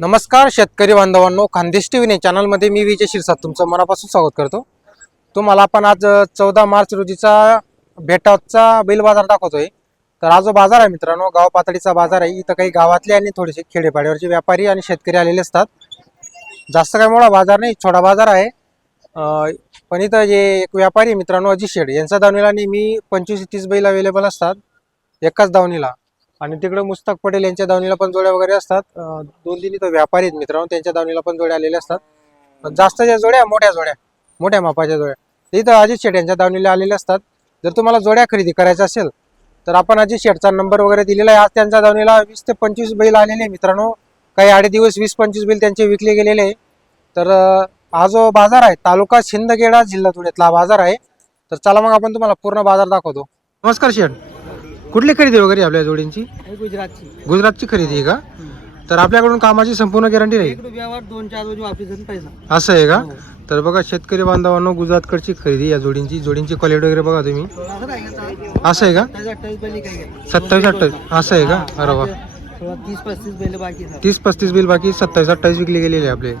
नमस्कार शेतकरी बांधवांनो खानदेश टी व्ही चॅनलमध्ये मी विजय शिरसाट तुमचं मनापासून स्वागत करतो. तुम्हाला आपण आज चौदा मार्च रोजीचा भेटाचा बैल बाजार दाखवतोय. तर आज जो बाजार आहे मित्रांनो गाव पातळीचा बाजार आहे. इथं काही गावातले आणि थोडेसे खेडेपाड्यावरचे व्यापारी आणि शेतकरी आलेले असतात. जास्त काही मोठा बाजार नाही छोटा बाजार आहे. पण इथं जे एक व्यापारी मित्रांनो अजित शेड यांचा दावणीला नेहमी पंचवीस तीस बैल अवेलेबल असतात. एकाच दावणीला. आणि तिकडे मुस्तक पटेल यांच्या दावणीला पण जोड्या वगैरे असतात. दोन तीन इथं व्यापारी आहेत मित्रांनो त्यांच्या दावणीला पण जोड्या आलेल्या असतात. जास्त ज्या जोड्या मोठ्या जोड्या मोठ्या मापाच्या जोड्या. तिथं इथं अजित शेठ यांच्या दावणीला आलेल्या असतात. जर तुम्हाला जोड्या खरेदी करायच्या असेल तर आपण अजित शेठचा नंबर वगैरे दिलेला आहे. आज त्यांच्या दावणीला वीस ते पंचवीस बैल आलेले आहे मित्रांनो. काही आडे दिवस वीस पंचवीस बैल त्यांचे विकले गेलेले आहे. तर हा जो बाजार आहे तालुका शिंदखेडा जिल्हा धुळ्यातला हा बाजार आहे. तर चला मग आपण तुम्हाला पूर्ण बाजार दाखवतो. नमस्कार शेठ. कुठली खरेदी वगैरे आपल्या जोडींची? गुजरातची. गुजरातची खरेदी आहे का? तर आपल्याकडून कामाची संपूर्ण गॅरंटी राहील? दोन चार रोजी आणि पैसा. असं आहे का? हो. तर बघा शेतकरी बांधवांनो गुजरातकडची खरेदी या जोडींची. जोडींची क्वालिटी वगैरे बघा तुम्ही. असं आहे का? त्याच्या अठ्ठावीस बैल काही घ्या सत्तावीस अठ्ठावीस. असं आहे का? अरे वा. तीस पस्तीस बैल बाकी. तीस पस्तीस बिल बाकी सत्तावीस अठ्ठावीस विकले गेलेले आहे आपले.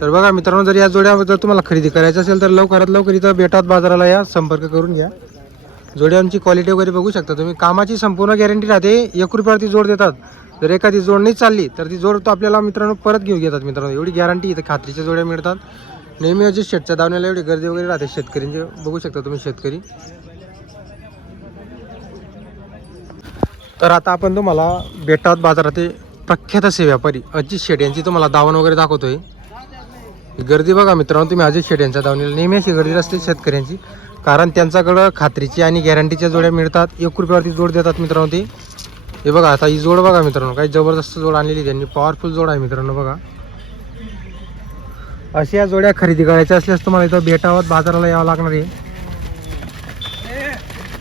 तर बघा मित्रांनो जर या जोड्या जर तुम्हाला खरेदी करायची असेल तर लवकरात लवकर इथं बेटात बाजाराला या संपर्क करून घ्या. जोड्यांची क्वालिटी वगैरे बघू शकता तुम्ही. कामाची संपूर्ण गॅरंटी राहते. एक रुपयावरती जोड देतात. जर एखादी जोड नाही चालली तर ती जोड तो आपल्याला मित्रांनो परत घेऊन घेतात मित्रांनो. एवढी गॅरंटी इथं खात्रीच्या जोड्या मिळतात. नेहमी अजून शेटच्या दावण्याला एवढी गर्दी वगैरे राहते. शेतकऱ्यांचे बघू शकता तुम्ही शेतकरी. तर आता आपण तुम्हाला बेटात बाजारात प्रख्यात असे व्यापारी अजित शेट यांची तुम्हाला दावण वगैरे दाखवतोय. गर्दी बघा मित्रांनो तुम्ही अजित शेट यांच्या दावणीला नेहमी अशी गर्दी असते शेतकऱ्यांची. कारण त्यांच्याकडं खात्रीची आणि गॅरंटीच्या जोड्या मिळतात. एक रुपयावरती जोड देतात मित्रांनो ते. हे बघा आता ही जोड बघा मित्रांनो. काही जबरदस्त जोड आणलेली त्यांनी. पॉवरफुल जोड आहे मित्रांनो बघा. अशा जोड्या खरेदी करायच्या असल्यास तुम्हाला इथं बेटावर बाजाराला यावं लागणार आहे.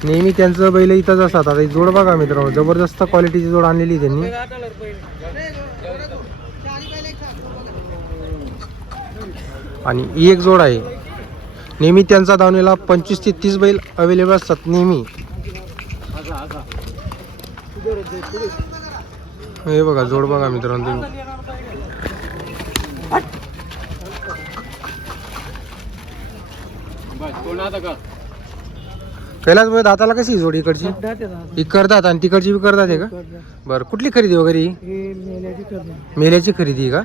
नेहमी त्यांचं बैल इथंच असतात. आता ही जोड बघा मित्रांनो. जबरदस्त क्वालिटीची जोड आणलेली आहे त्यांनी. आणि ही एक जोड आहे. नेहमी त्यांचा दावणीला पंचवीस ते तीस बैल अवेलेबल असतात नेहमी. हे बघा जोड बघा मित्रांनो तुम्ही. कैलास भाई दाताला कशी आहे जोड इकडची. ही करतात आणि तिकडची बी करतात का? बरं कुठली खरेदी वगैरे ही? मेल्याची खरेदी. आहे का?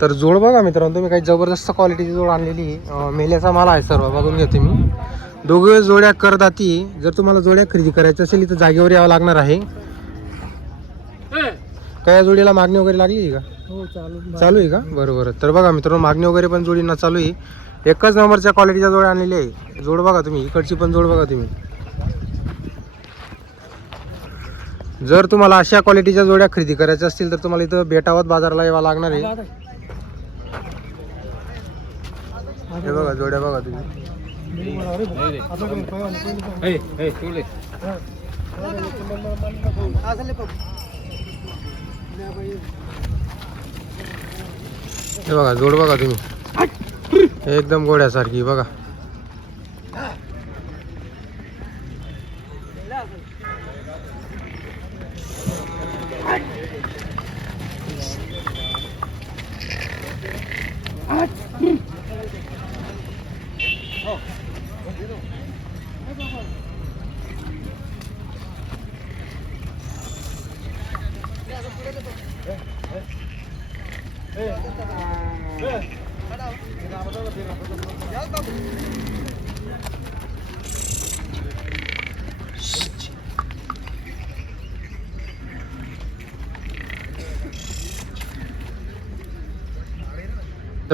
तर जोड बघा मित्रांनो तुम्ही काही जबरदस्त क्वालिटीची जोड आणलेली मेल्याचा माल आहे सर्व बघून घेते मी. दोघे जोड्या करदाती जर तुम्हाला जोड्या खरेदी करायच्या असेल इथं जागेवर यावं लागणार आहे. काय या जोडीला मागणी वगैरे लागली आहे का? हो चालू चालू आहे का? बरोबर. तर बघा मित्रांनो मागणी वगैरे पण जोडींना चालू आहे. एकच नंबरच्या क्वालिटीच्या जोड्या आणलेल्या आहे. जोड बघा तुम्ही इकडची पण जोड बघा तुम्ही. जर तुम्हाला अशा क्वालिटीच्या जोड्या खरेदी करायच्या असतील तर तुम्हाला इथं बेटावत बाजाराला यावं लागणार आहे. हे बघा जोड्या बघा तुम्ही. हे बघा जोड बघा तुम्ही. एकदम गोड्यासारखी बघा.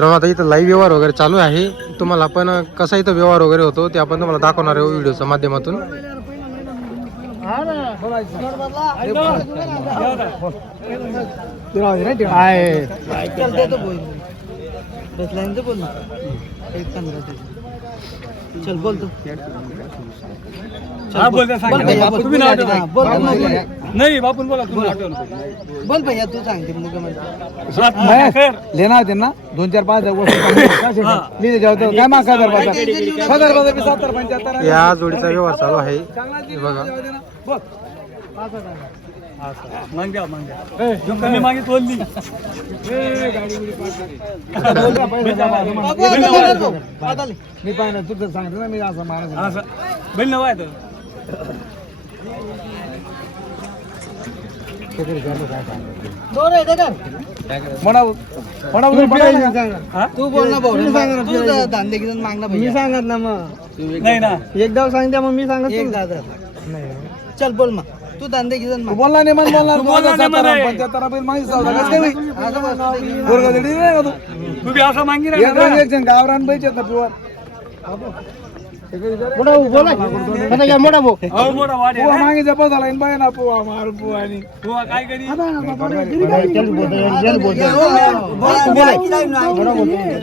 तर आता इथं लाईव्ह व्यवहार वगैरे चालू आहे. तुम्हाला आपण कसा इथं व्यवहार वगैरे होतो ते आपण तुम्हाला दाखवणार आहे व्हिडिओच्या माध्यमातून. बोल ना एक पंधरा ते. चल बोल तू हा, बोल ना, सांग ना. भैया, तुम्ही नाव ठेवा. हा, बोल बोल, बोल. नाही बापून बोला तुम्ही बोल भैया तू सांगते मुलं लेना है ना दोन चार पाच लिहिले जेवतो काय माग हज़ार हज़ार हज़ार सत्तर पंच्याहत्तर या जोडीचा व्यवहार चालू आहे हे बघा मांग द्या मांग द्या जो कमी मागित बोलली बाबू, तो. मी पाहिजे तुझं सांगतो ना मी असं माणूस आहे. असं. बैल नवा आहे तो ते? तू बोल ना भाऊ. तू दा- दांडे किती मागणं मी सांगत ना मग. नाही ना. एकदा सांगते मग मी सांगत एक दादा. चल बोल मग. तू किती तू बोलला नाही मन बोलणार तू बोलला नाही म्हणे. पंच्याहत्तर बैल माहिती जाऊ कसं काय होईल? पोरगं दडी नाही का तू असं मांगी राहिला ना. गावरान बैल येतात पिवर मोठा भाऊ अहो, मोठा आहे पुवा ना. मागे जपा झाला बाय ना पुवा मार पुवा आणि काय करी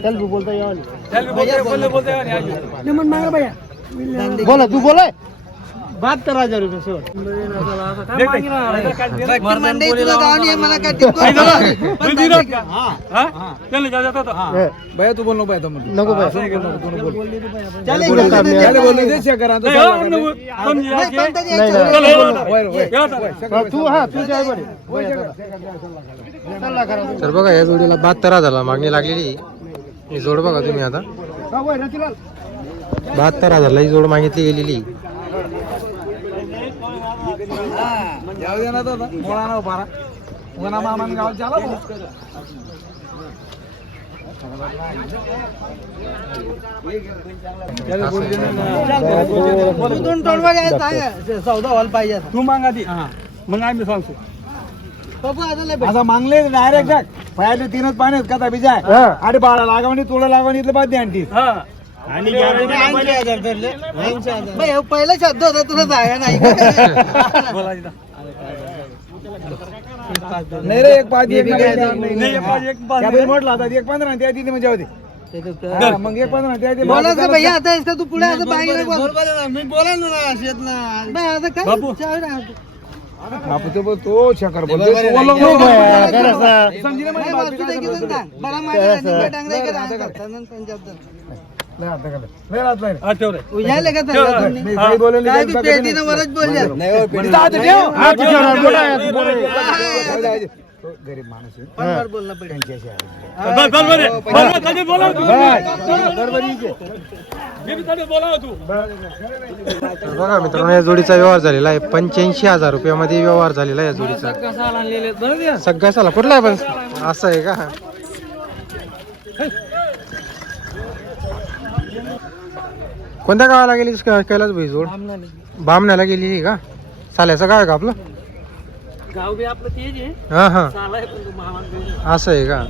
त्याला बोलते. बोला तू बोलाय? तू का? हा? त्याला जाऊ देतो तो. बोल नको नको हो. ते? हा. तर बघा या जोडीला बहात्तर हजारला मागणी लागलेली. ही जोड बघा तुम्ही आता बहात्तर हजारला ही जोड मागितली गेलेली. जाऊ दे ना तो आता. मोळा ना बारा वना मामान गावात झाला भाऊ. त्याला बोलू दे ना. तू दोन टोळवा काय सांग चौदा हॉल पाहिजे. तू मागा ती. मग आम्ही सांगतो. आता लय आता मागले डायरेक्ट पहिले तीनच पाणी आहेत का बिजाय आणि बाळा लागवणी तुला लागवणी इथलं बाद आणती. ऐंशी हजार धरले. ऐंशी हजार. बाई, हे पहिला शब्द होता तुला जागा नाही. नाही रे एक पाच एक नाही नाही, एक पाच- एक पाच- त्या बैल म्हटलं आता एक पंधरा त्या तिथे म्हणजे होते. हा, मग एक पंधरा त्या बोलायचं आता इसका तू पुढे असं मी बोला ना शेत ना बाई, आता काय? बापू. चार आहे. बापू तो बोल- तो शेखर बोलतो तू बोललो नाही, काय. सांग. बरा माझ्या आणि आणि पंच्याहत्तर. लय हात दाखवले. लय हात लावले. हा, ठेव रे. उजायले का त्याला तुम्ही? मी काही बोलले काय नाही, बी बाकी नाही. पेटीनं वरच बोलले. इथं हात ठेव. हात ठेव. जाऊ दे, जाऊ दे. तो गरीब माणूस आहे. फोनवर बोलणं पडेल. बस, बस, बस रे. बस, बस, चालेल, बोलाव तू. मी बी चालेल, बोलाव तू. तर बघा मित्रांनो या जोडीचा व्यवहार झालेला आहे पंच्याऐंशी हजार रुपयामध्ये व्यवहार झालेला आहे या जोडीचा सगळ्या साला कुठला आहे पण असं आहे का कोणत्या गावाला गेली कैलास भाई जोड? बामण्याला गेली. का? साल्याचं गाव आहे का आपलं? गाव बी आपलं तेच आहे. हा हा. चालाय पण तू महामान असं आहे का?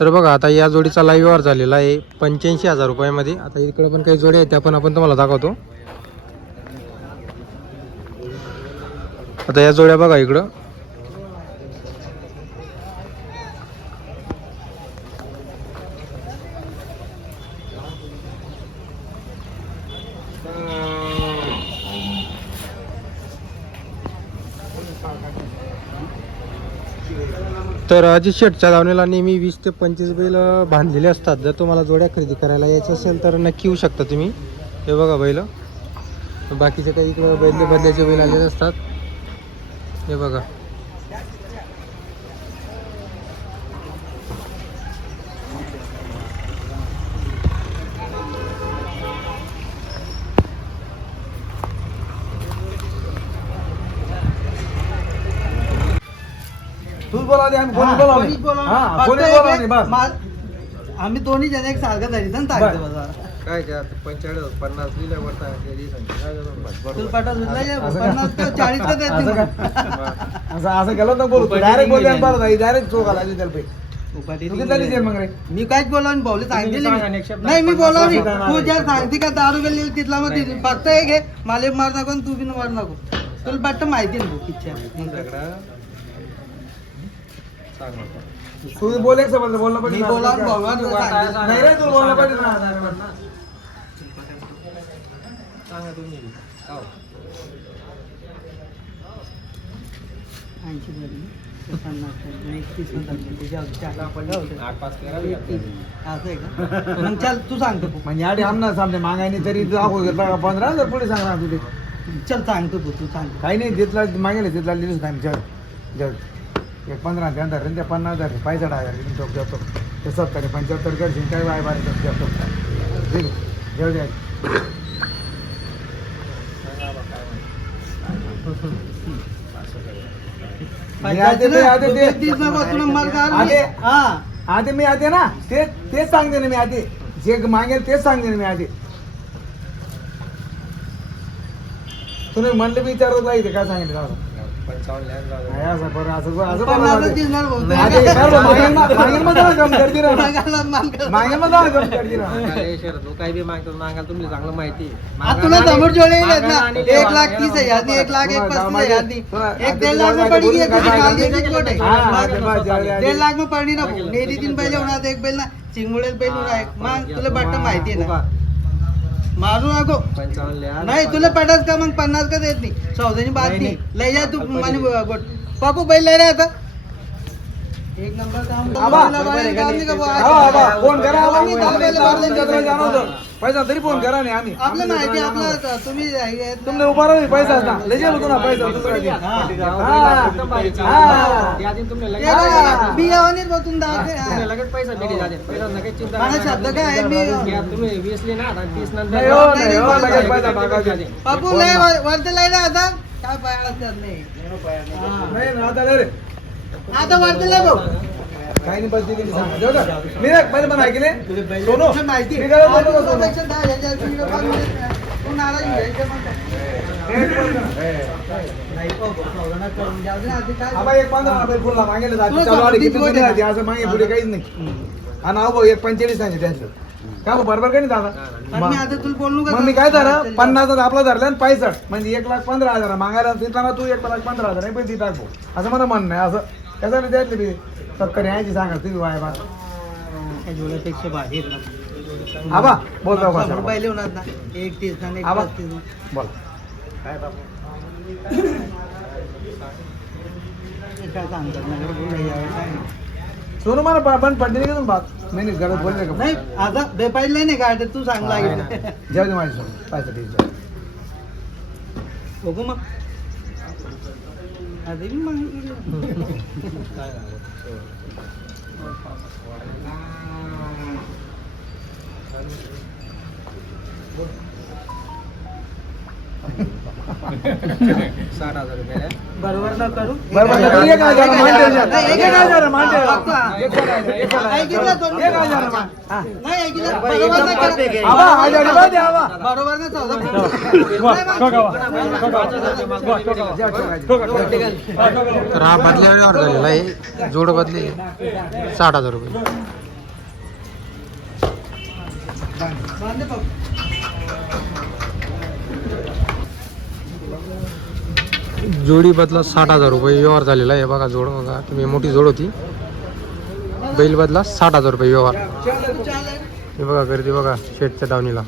तर बघा आता या जोडीचा लाईव्ह व्यवहार झालेला आहे पंच्याऐंशी हजार रुपयामध्ये. आता इकडे पण काही जोडी आहेत त्या पण आपण तुम्हाला दाखवतो. आता या जोड्या बघा इकडं. तर अजित शेटच्या धावणीला नेहमी वीस ते पंचवीस बैल बांधलेले असतात. जर तुम्हाला जोड्या खरेदी करायला यायचं असेल तर नक्की येऊ शकता तुम्ही. हे बघा बैल. बाकीचे काही इकडं बैल बदल्याचे बैल आलेले असतात. हे बघा. बोला आम्ही कोणी हा, नाही, बस. आम्ही दोन्ही जण एक सारखं टाकतो बाजार काय पंचेचाळीस पन्नास का देते असं केलं तर बोलू डायरेक्ट बोलले बरं डायरेक्ट चोक आला त्याला दिली मी काहीच नाही भाऊले सांगितले नाही मी नाही. तू ज्या सांगते का दारू गेली तिथला मग तिथे फक्त एक घे माले मार नको आणि तू बी मार नको. तुला बट्ट माहिती ना भाऊ पिक्चर. तू बोल एक समजलं बोललं मी पाहिजे बोला तुला सांगितलं. नाही रे तू बोललं पाहिजे ना मग चल तू सांगतो म्हणजे आधी आमना सामने मागायनी तरी दाखव पंधरा हजार पुढे सांगणार तुझे चल सांगतो भाऊ, तू सांगतो काही नाही तिथला मागेल तिथला दिलीच नाही. जग जग एक पंधरा त्यानंतर त्यांच्या पन्नास हजार पैसा हजार देतो देतो. ते सत्तर पंच्याहत्तर करशील काय बाय बाय देतो ठीक आहे जाऊ द्या. ते- ते- मी. आधी मी आते ना ते तेच सांगते ना मी आधी. जे मागेल तेच सांगते ना मी आधी. तुम्ही म्हणले मी विचारत नाही ते काय सांगितलं का काय बी मागतो चांगलं माहिती तुला समोर जोडे एक लाख तीस हजार एक लाख एक पस्तीस हजार. एक डेढ़ लाख में पड़ी है है हाँ. डेढ़ लाख में ना पहिले होणार एक बैल ना चिंगुळेल बैल होणार. मग तुला बट्ट माहिती आहे ना मारू नको. पंचावन्न नाही तुला पटास का मग पन्नास का देत नाही. चौदाची बात नाही लय जा तू आणि पापू बैल लय रे आता एक नंबर काम. फोन करा. पैसा तरी फोन करा नाही आम्ही. आपलं माहिती आपलं तुम्ही तुमने उभा राहा पैसा ना लय जेल होतो ना पैसा दुसरा मी बसून लगेच पैसा भेटी जाते. लगेच चिंता माझा. शब्द काय आहे, मी- घ्या, तुम्ही वीसले ना आता तीस नंतर. बापू लय वर- वरती लय ना आता. काय पाय असतात नाही. नाही ना, आता रे. आता लय भाऊ. काही नाही बस दिली. मी पहिले पण ऐकले. सोनू माहिती. काय हजार हजार. काय. काय? एक पंधरा फुलला मागेले असं मागे पुढे काहीच नाही. आणि अहो एक पंचेचाळीस सांगितले त्यांचं. का बरोबर का नाही दादा? मी काय धरलं पन्नास आपला धरलं आणि पैसठ म्हणजे एक लाख पंधरा हजार. मागायला तिथला तू एक लाख पंधरा हजार नाही पण ती टाकू असं मला म्हणणं आहे असं. कसं त्यातले मी सत्तर यायची सांगा तुम्ही वाय बा. जोड्यापेक्षा बाहेर. आबा बा पहिले होणार ना एक तीस आणि एक आबा. पस्तीस बोला. काय बोलू. सोनू मला ब- बंद पडली नाही का तुम्ही बात? नाही गरज बोलले का? नाही आता बेपाईला नाही काय तू सांग लागेल. जाऊ दे माझी सोनू आहे. बघू मग. आधी मी मागितलं. साठ हजार रुपये बरोबर ना करू बरोबर एक हजार मान ठेव. एक एक हजार मान ठेव. पक्का. दोन एक हजार मान. नाही बरोबर ना हजार रुपये द्या बरोबर ना चौदा ठोका, ठोका, जा, ठेवा. तर हा झालेला आहे जोड बदले साठ हजार रुपये बांधे जोडी बदला साठ हजार रुपये व्यवहार झालेला आहे. बघा जोड बघा. तुम्ही मोठी जोड होती. बैल बदला साठ हजार रुपये व्यवहार. हे बघा गर्दी बघा शेटच्या दावणीला.